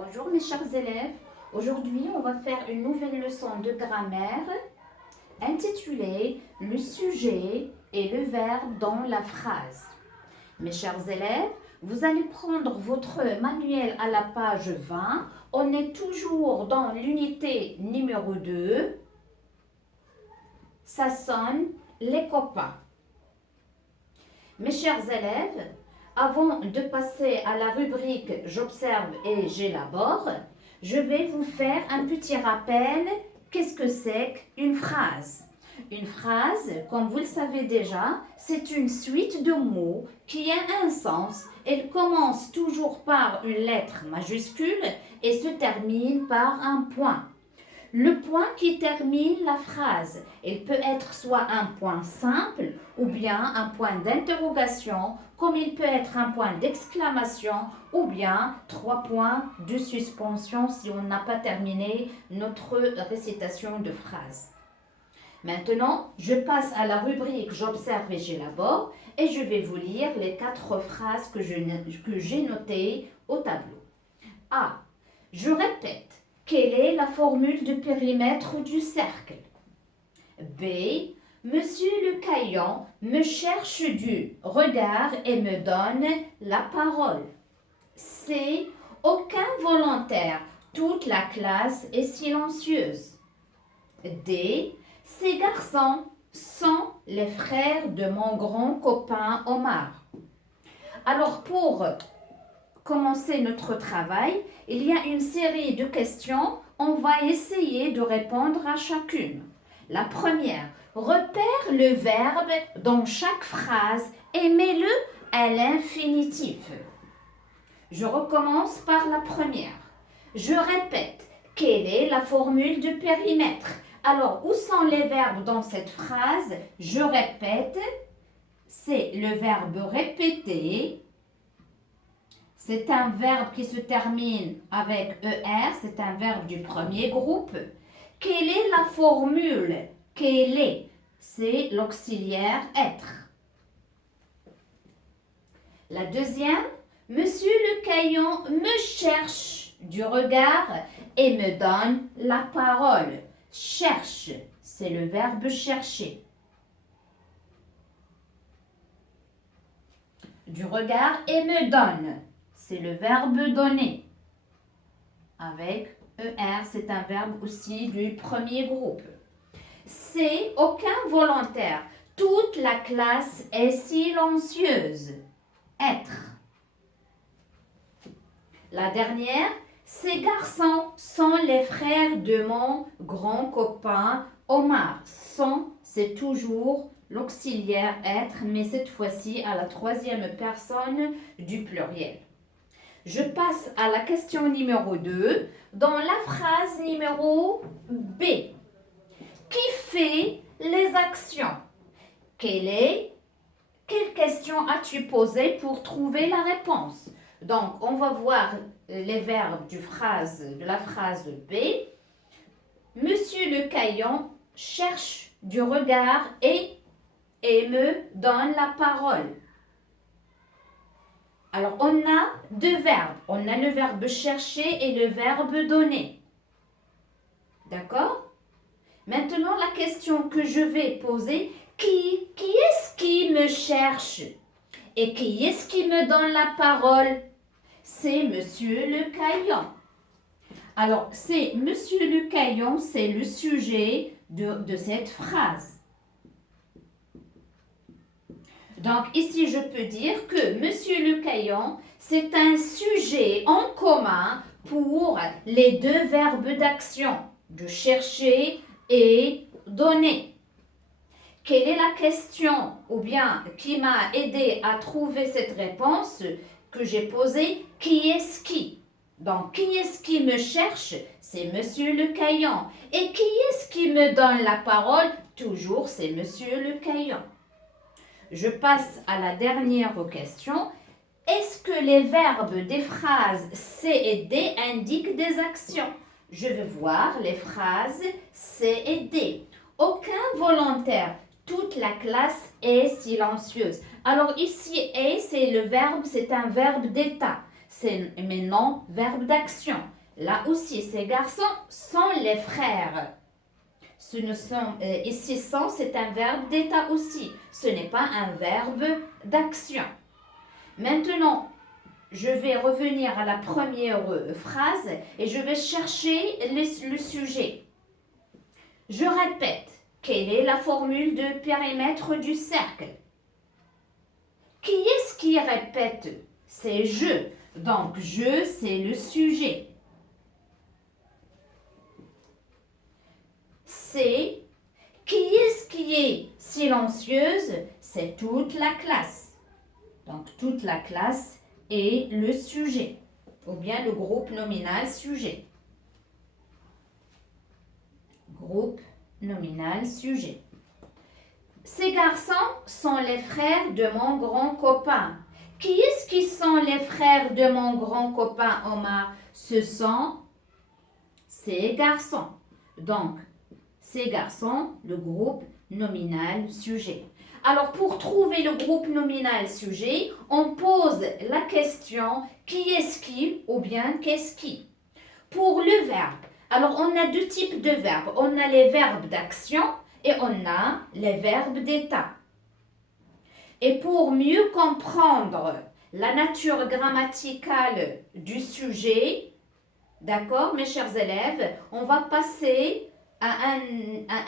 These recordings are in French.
Bonjour mes chers élèves, aujourd'hui on va faire une nouvelle leçon de grammaire intitulée Le sujet et le verbe dans la phrase. Mes chers élèves, vous allez prendre votre manuel à la page 20, on est toujours dans l'unité numéro 2, ça sonne les copains. Mes chers élèves, avant de passer à la rubrique J'observe et j'élabore, je vais vous faire un petit rappel. Qu'est-ce que c'est qu'une phrase? Une phrase, comme vous le savez déjà, c'est une suite de mots qui a un sens. Elle commence toujours par une lettre majuscule et se termine par un point. Le point qui termine la phrase, il peut être soit un point simple ou bien un point d'interrogation, comme il peut être un point d'exclamation ou bien 3 points de suspension si on n'a pas terminé notre récitation de phrase. Maintenant, je passe à la rubrique J'observe et j'élabore et je vais vous lire les 4 phrases que j'ai notées au tableau. A. Je répète. Quelle est la formule de périmètre du cercle? B. Monsieur le Caillon me cherche du regard et me donne la parole. C. Aucun volontaire, toute la classe est silencieuse. D. Ces garçons sont les frères de mon grand copain Omar. Alors pour commencer notre travail, il y a une série de questions. On va essayer de répondre à chacune. La première, repère le verbe dans chaque phrase et mets-le à l'infinitif. Je recommence par la première. Je répète, quelle est la formule de périmètre? Alors, où sont les verbes dans cette phrase? Je répète, c'est le verbe répéter. C'est un verbe qui se termine avec ER, c'est un verbe du premier groupe. Quelle est la formule? Quelle est? C'est l'auxiliaire être. La deuxième, Monsieur le Caillon me cherche du regard et me donne la parole. Cherche, c'est le verbe chercher. Du regard et me donne. C'est le verbe donner. Avec ER, c'est un verbe aussi du premier groupe. C'est aucun volontaire. Toute la classe est silencieuse. Être. La dernière, ces garçons sont les frères de mon grand copain Omar. Sont, c'est toujours l'auxiliaire être, mais cette fois-ci à la troisième personne du pluriel. Je passe à la question numéro 2, dans la phrase numéro B. Qui fait les actions? Quelle question as-tu posé pour trouver la réponse? Donc, on va voir les verbes de la phrase B. Monsieur le Caillon cherche du regard et me donne la parole. Alors, on a 2 verbes. On a le verbe chercher et le verbe donner. D'accord? Maintenant, la question que je vais poser, qui est-ce qui me cherche? Et qui est-ce qui me donne la parole? C'est Monsieur le Caillon. Alors, c'est Monsieur le Caillon, c'est le sujet de cette phrase. Donc, ici, je peux dire que Monsieur le Caillon, c'est un sujet en commun pour les 2 verbes d'action, de chercher et donner. Quelle est la question ou bien qui m'a aidé à trouver cette réponse que j'ai posée? Qui est-ce qui? Donc, qui est-ce qui me cherche? C'est Monsieur le Caillon. Et qui est-ce qui me donne la parole? Toujours, c'est Monsieur le Caillon. Je passe à la dernière question. Est-ce que les verbes des phrases C et D indiquent des actions? Je vais voir les phrases C et D. Aucun volontaire. Toute la classe est silencieuse. Alors ici, est, c'est le verbe, c'est un verbe d'état. c'est mes noms, verbes d'action. Là aussi, ces garçons sont les frères. Ce ne sont, ici, sont, c'est un verbe d'état aussi. Ce n'est pas un verbe d'action. Maintenant, je vais revenir à la première phrase et je vais chercher le sujet. Je répète, quelle est la formule de périmètre du cercle? Qui est-ce qui répète? C'est je. Donc, je, c'est le sujet. C'est qui est-ce qui est silencieuse? C'est toute la classe. Donc, toute la classe est le sujet, ou bien le groupe nominal sujet. Groupe nominal sujet. Ces garçons sont les frères de mon grand copain. Qui est-ce qui sont les frères de mon grand copain, Omar? Ce sont ces garçons. Donc, ces garçons, le groupe nominal sujet. Alors, pour trouver le groupe nominal sujet, on pose la question qui est-ce qui ou bien qu'est-ce qui. Pour le verbe, alors on a deux types de verbes. On a les verbes d'action et on a les verbes d'état. Et pour mieux comprendre la nature grammaticale du sujet, d'accord, mes chers élèves, on va passer à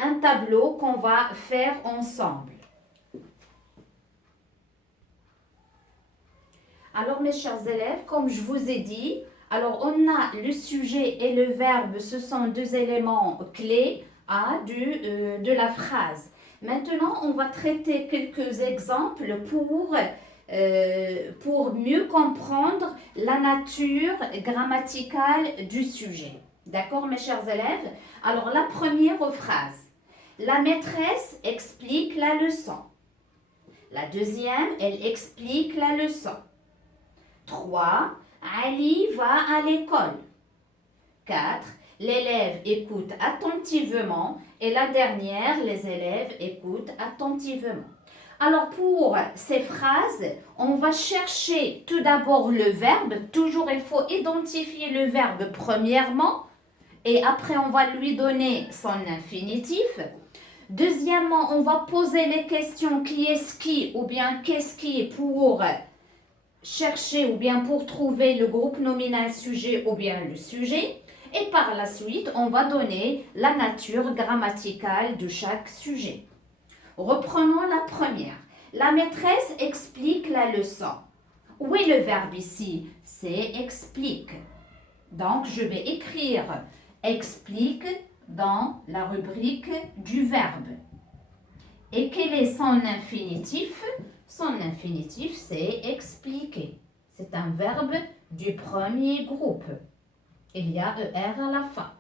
un tableau qu'on va faire ensemble. Alors, mes chers élèves, comme je vous ai dit, alors on a le sujet et le verbe, ce sont deux éléments clés de la phrase. Maintenant, on va traiter quelques exemples pour mieux comprendre la nature grammaticale du sujet. D'accord, mes chers élèves? Alors, la première phrase. La maîtresse explique la leçon. La deuxième, elle explique la leçon. 3. Ali va à l'école. 4. L'élève écoute attentivement. Et la dernière, les élèves écoutent attentivement. Alors pour ces phrases, on va chercher tout d'abord le verbe. Toujours, il faut identifier le verbe premièrement. Et après, on va lui donner son infinitif. Deuxièmement, on va poser les questions qui est-ce qui ou bien qu'est-ce qui pour chercher ou bien pour trouver le groupe nominal sujet ou bien le sujet. Et par la suite, on va donner la nature grammaticale de chaque sujet. Reprenons la première. La maîtresse explique la leçon. Où est le verbe ici? C'est explique. Donc, je vais écrire explique dans la rubrique du verbe. Et quel est son infinitif? Son infinitif, c'est expliquer. C'est un verbe du premier groupe. Il y a ER à la fin.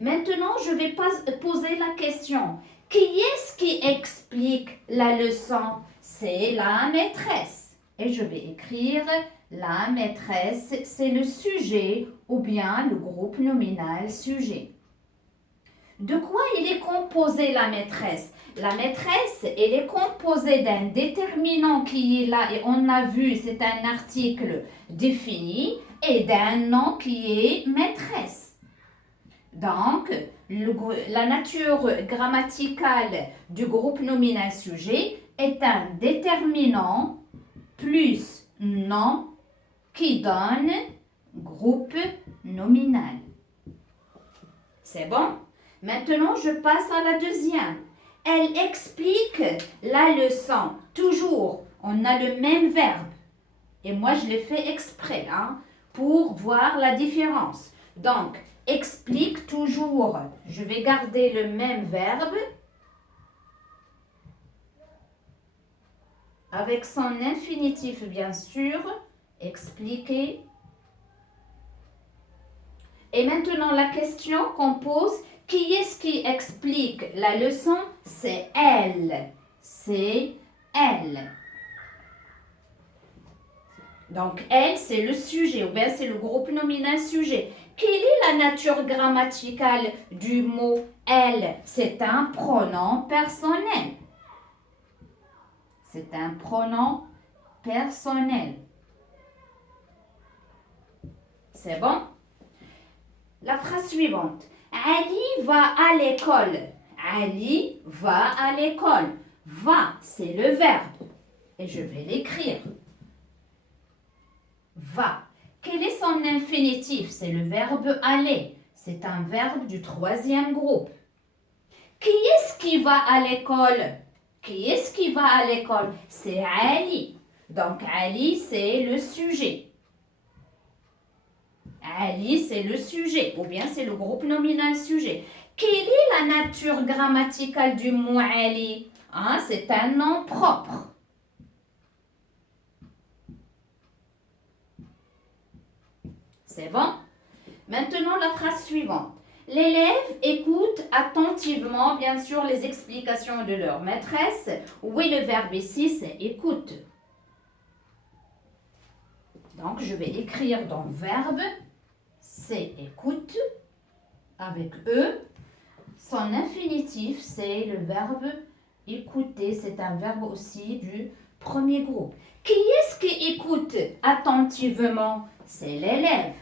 Maintenant, je vais poser la question. Qui est-ce qui explique la leçon? C'est la maîtresse. Et je vais écrire la maîtresse, c'est le sujet ou bien le groupe nominal sujet. De quoi il est composé la maîtresse? La maîtresse, elle est composée d'un déterminant qui est là et on a vu, c'est un article défini et d'un nom qui est maîtresse. Donc, la nature grammaticale du groupe nominal sujet est un déterminant plus nom qui donne groupe nominal. C'est bon? Maintenant, je passe à la deuxième. Elle explique la leçon. Toujours, on a le même verbe. Et moi, je l'ai fait exprès pour voir la différence. Donc, explique toujours. Je vais garder le même verbe avec son infinitif, bien sûr. Expliquer. Et maintenant, la question qu'on pose, qui est-ce qui explique la leçon? C'est elle. C'est elle. Donc, elle, c'est le sujet, ou bien c'est le groupe nominal sujet. Quelle est la nature grammaticale du mot elle? C'est un pronom personnel. C'est un pronom personnel. C'est bon? La phrase suivante. Ali va à l'école. Ali va à l'école. Va, c'est le verbe. Et je vais l'écrire. Va. Quel est son infinitif? C'est le verbe aller. C'est un verbe du troisième groupe. Qui est-ce qui va à l'école? Qui est-ce qui va à l'école? C'est Ali. Donc Ali, c'est le sujet. Ali, c'est le sujet, ou bien c'est le groupe nominal sujet. Quelle est la nature grammaticale du mot Ali? Hein, c'est un nom propre. C'est bon? Maintenant, la phrase suivante. L'élève écoute attentivement, bien sûr, les explications de leur maîtresse. Oui, le verbe ici, c'est écoute. Donc, je vais écrire dans verbe, c'est écoute, avec E. Son infinitif, c'est le verbe écouter. C'est un verbe aussi du premier groupe. Qui est-ce qui écoute attentivement? C'est l'élève.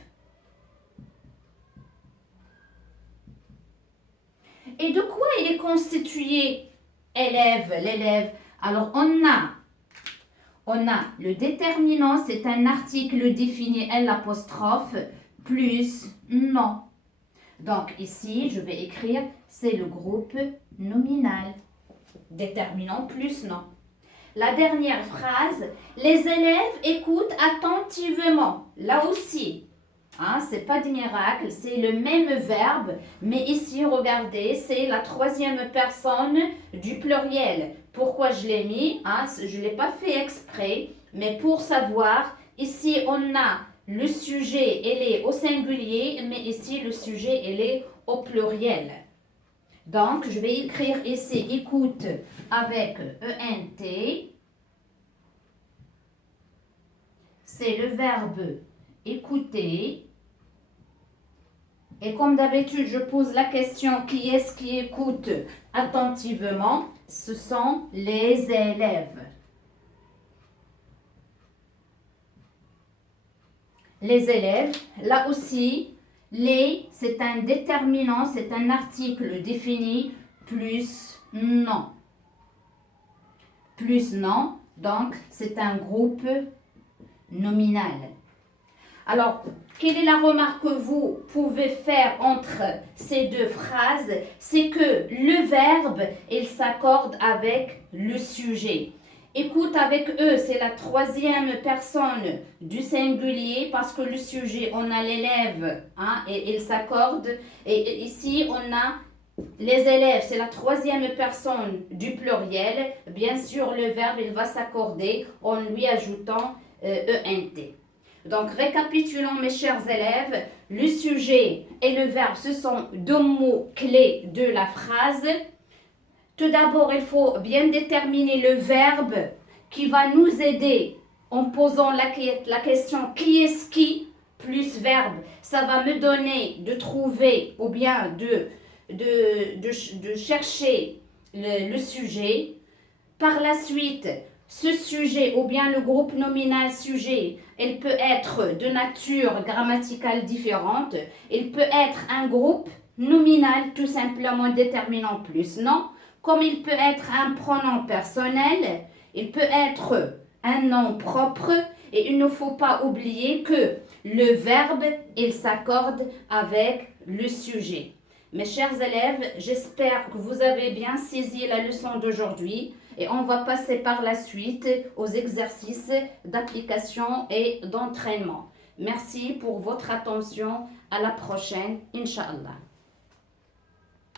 Et de quoi il est constitué, l'élève? Alors, on a le déterminant, c'est un article défini L', plus non. Donc, ici, je vais écrire, c'est le groupe nominal. Déterminant plus non. La dernière phrase, les élèves écoutent attentivement. Là aussi, hein, c'est pas du miracle, c'est le même verbe, mais ici, regardez, c'est la troisième personne du pluriel. Pourquoi je l'ai mis? Hein, je ne l'ai pas fait exprès, mais pour savoir, ici, on a le sujet, il est au singulier, mais ici, le sujet, il est au pluriel. Donc, je vais écrire ici, écoute, avec ENT. C'est le verbe écouter. Et comme d'habitude, je pose la question, qui est-ce qui écoute attentivement? Ce sont les élèves. Les élèves, là aussi, c'est un déterminant, c'est un article défini, plus non. Plus non, donc c'est un groupe nominal. Alors, quelle est la remarque que vous pouvez faire entre ces deux phrases? C'est que le verbe, il s'accorde avec le sujet. Écoute avec eux, c'est la troisième personne du singulier parce que le sujet, on a l'élève, hein, et il s'accorde. Et ici, on a les élèves, c'est la troisième personne du pluriel. Bien sûr, le verbe, il va s'accorder en lui ajoutant ENT. Donc, récapitulons mes chers élèves, le sujet et le verbe, ce sont deux mots clés de la phrase. Tout d'abord, il faut bien déterminer le verbe qui va nous aider en posant la question qui est-ce qui plus verbe. Ça va me donner de trouver ou bien de chercher le sujet. Par la suite, ce sujet ou bien le groupe nominal sujet, il peut être de nature grammaticale différente. Il peut être un groupe nominal tout simplement déterminant plus non. Comme il peut être un pronom personnel, il peut être un nom propre et il ne faut pas oublier que le verbe, il s'accorde avec le sujet. Mes chers élèves, j'espère que vous avez bien saisi la leçon d'aujourd'hui et on va passer par la suite aux exercices d'application et d'entraînement. Merci pour votre attention. À la prochaine, Inch'Allah.